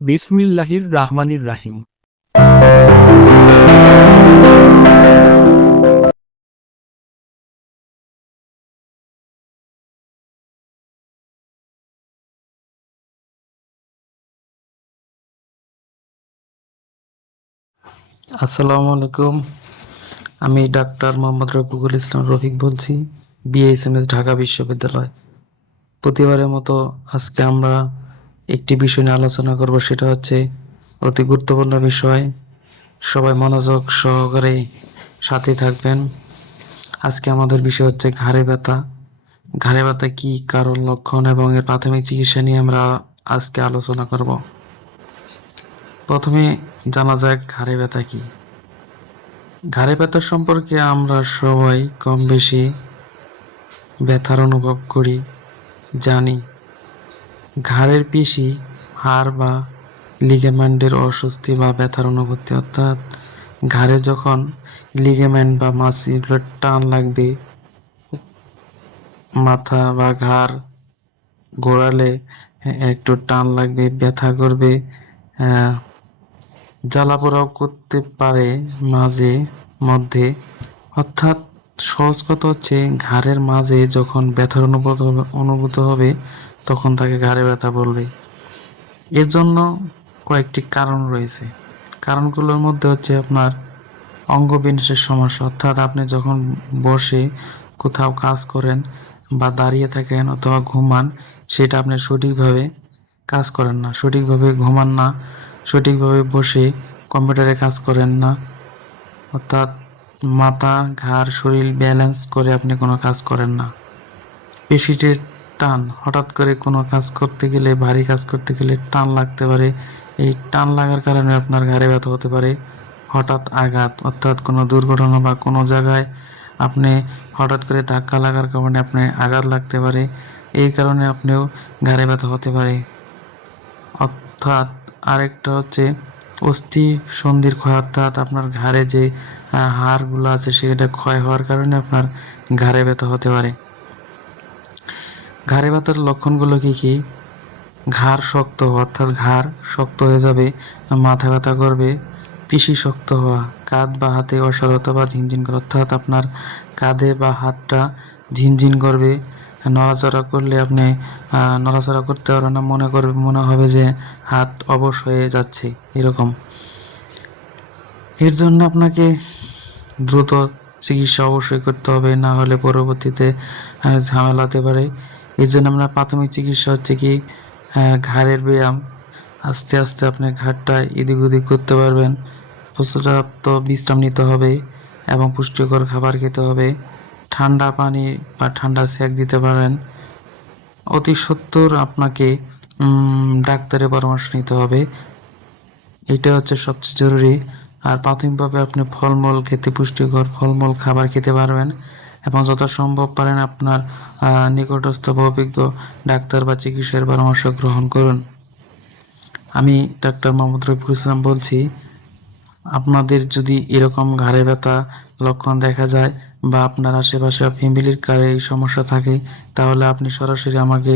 বিসমিল্লাহির রাহমানির রাহিম। আসসালামু আলাইকুম। আমি ডাক্তার মোহাম্মদ রফিকুল ইসলাম রফিক বলছি, বিএসএমএস ঢাকা বিশ্ববিদ্যালয়। প্রতিবারের মতো আজকে আমরা একটি বিষয় নিয়ে আলোচনা করব, সেটা হচ্ছে অতি গুরুত্বপূর্ণ বিষয়। সবাই মনোযোগ সহকারে সাথে থাকবেন। আজকে আমাদের বিষয় হচ্ছে ঘাড়ে ব্যথা। ঘাড়ে ব্যথা কী, কারণ, লক্ষণ এবং এর প্রাথমিক চিকিৎসা নিয়ে আমরা আজকে আলোচনা করব। প্রথমে জানা যাক ঘাড়ে ব্যথা কী। ঘাড়ে ব্যথা সম্পর্কে আমরা সবাই কম বেশি ব্যথার অনুভব করি, জানি। ঘাড়ের পেশি, হাড় বা লিগামেন্টের অস্বস্তি বা ব্যথার অনুভূতি, অর্থাৎ ঘাড়ে যখন লিগামেন্ট বা মাসিলের টান লাগবে, মাথা বা ঘাড় ঘোরালে একটু টান লাগবে, ব্যথা করবে, জ্বালাপোড়াও করতে পারে মাঝে মধ্যে। অর্থাৎ সহজ কথা হচ্ছে, ঘাড়ের মাঝে যখন ব্যথার অনুভূত হবে তখন তাকে ঘাড়ে ব্যথা বলবে। এর জন্য কয়েকটি কারণ রয়েছে। কারণগুলোর মধ্যে হচ্ছে আপনার অঙ্গবিন্যাসের সমস্যা, অর্থাৎ আপনি যখন বসে কোথাও কাজ করেন বা দাঁড়িয়ে থাকেন অথবা ঘুমান, সেটা আপনি সঠিকভাবে কাজ করেন না, সঠিকভাবে ঘুমান না, সঠিকভাবে বসে কম্পিউটারে কাজ করেন না, অর্থাৎ মাথা, ঘাড়, শরীর ব্যালেন্স করে আপনি কোনো কাজ করেন না। পেশিটির টান, হঠাৎ করে কোনো কাজ করতে গেলে, ভারী কাজ করতে গেলে টান লাগতে পারে। এই টান লাগার কারণে আপনার ঘাড়ে ব্যথা হতে পারে। হঠাৎ আঘাত, অর্থাৎ কোনো দুর্ঘটনা বা কোনো জায়গায় আপনি হঠাৎ করে ধাক্কা লাগার কারণে আপনি আঘাত লাগতে পারে, এই কারণে আপনিও ঘাড়ে ব্যথা হতে পারে। অর্থাৎ আরেকটা হচ্ছে অস্থি সন্ধির ক্ষয়, অর্থাৎ আপনার ঘাড়ে যে হাড়গুলো আছে সেটা ক্ষয় হওয়ার কারণে আপনার ঘাড়ে ব্যথা হতে পারে। ঘাড়ে ব্যথার লক্ষণগুলো কী কী? ঘাড় শক্ত হওয়া, অর্থাৎ ঘাড় শক্ত হয়ে যাবে, মাথা ব্যথা করবে। পেশি শক্ত হওয়া, কাঁধ বা হাতে অসাড়তা বা ঝিনঝিন করা, অর্থাৎ আপনার কাঁধে বা হাতটা ঝিনঝিন করবে। নড়াচড়া করলে আপনি নড়াচড়া করতে পারবেন না, মনে হবে যে হাত অবশ হয়ে যাচ্ছে, এরকম। এর জন্য আপনাকে দ্রুত চিকিৎসা অবশ্যই করতে হবে, না হলে পরবর্তীতে ঝামেলা হতে পারে। এই জন্য আমরা প্রাথমিক চিকিৎসা হচ্ছে কি, ঘাড়ের ব্যায়াম। আস্তে আস্তে আপনি ঘাড়টা এদিক ওদিক করতে পারবেন। পর্যাপ্ত বিশ্রাম নিতে হবে এবং পুষ্টিকর খাবার খেতে হবে। ঠান্ডা পানি বা ঠান্ডা সেঁক দিতে পারেন। অতি সত্বর আপনাকে ডাক্তারের পরামর্শ নিতে হবে, এটা হচ্ছে সবচেয়ে জরুরি। আর প্রাথমিকভাবে আপনি ফলমূল খেতে, পুষ্টিকর ফলমূল খাবার খেতে পারবেন এবং যথাসম্ভব পারেন আপনার নিকটস্থ বা অভিজ্ঞ ডাক্তার বা চিকিৎসকের পরামর্শ গ্রহণ করুন। আমি ডাক্তার মোহাম্মদ রফিকুল ইসলাম বলছি। আপনাদের যদি এরকম ঘাড়ে ব্যথা লক্ষণ দেখা যায় বা আপনার আশেপাশে ফ্যামিলির কারো এই সমস্যা থাকে, তাহলে আপনি সরাসরি আমাকে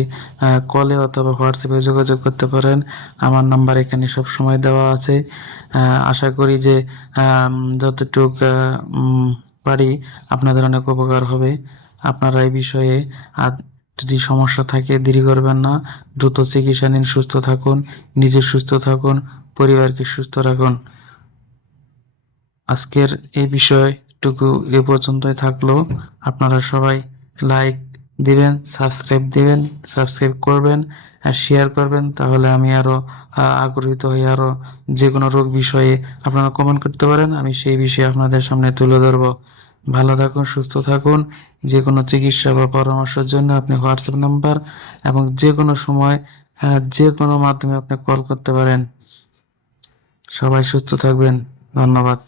কলে অথবা হোয়াটসঅ্যাপে যোগাযোগ করতে পারেন। আমার নাম্বার এখানে সব সময় দেওয়া আছে। আশা করি যে যতটুক পারি আপনাদের অনেক উপকার হবে। আপনারা এই বিষয়ে আর যদি সমস্যা থাকে দেরি করবেন না, দ্রুত চিকিৎসা নিন, সুস্থ থাকুন, নিজে সুস্থ থাকুন, পরিবারকে সুস্থ রাখুন। আজকের এই বিষয়টুকু এ পর্যন্তই থাকলো। আপনারা সবাই লাইক দিবেন, সাবস্ক্রাইব করবেন আর শেয়ার করবেন, তাহলে আমি আরও আগ্রহীত হই। আরও যে কোনো রোগ বিষয়ে আপনারা কমেন্ট করতে পারেন, আমি সেই বিষয়ে আপনাদের সামনে তুলে ধরবো। ভালো থাকুন, সুস্থ থাকুন। যে কোনো চিকিৎসা বা পরামর্শের জন্য আপনি হোয়াটসঅ্যাপ নাম্বার এবং যে কোনো সময় যে কোনো মাধ্যমে আপনি কল করতে পারেন। সবাই সুস্থ থাকবেন, ধন্যবাদ।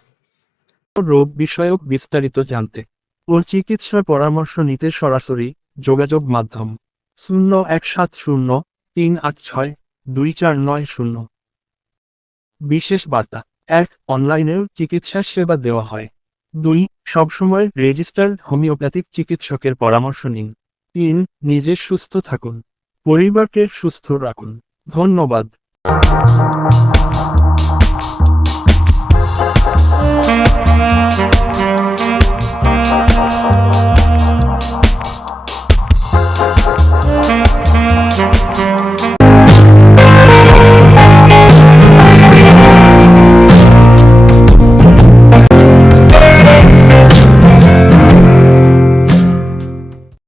রোগ বিষয়ক বিস্তারিত জানতে ও চিকিৎসার পরামর্শ নিতে সরাসরি যোগাযোগ মাধ্যম 017038624990। বিশেষ বার্তা: 1. অনলাইনেও চিকিৎসা সেবা দেওয়া হয়। 2. সবসময় রেজিস্টার্ড হোমিওপ্যাথিক চিকিৎসকের পরামর্শ নিন। 3. নিজে সুস্থ থাকুন, পরিবারকে সুস্থ রাখুন। ধন্যবাদ।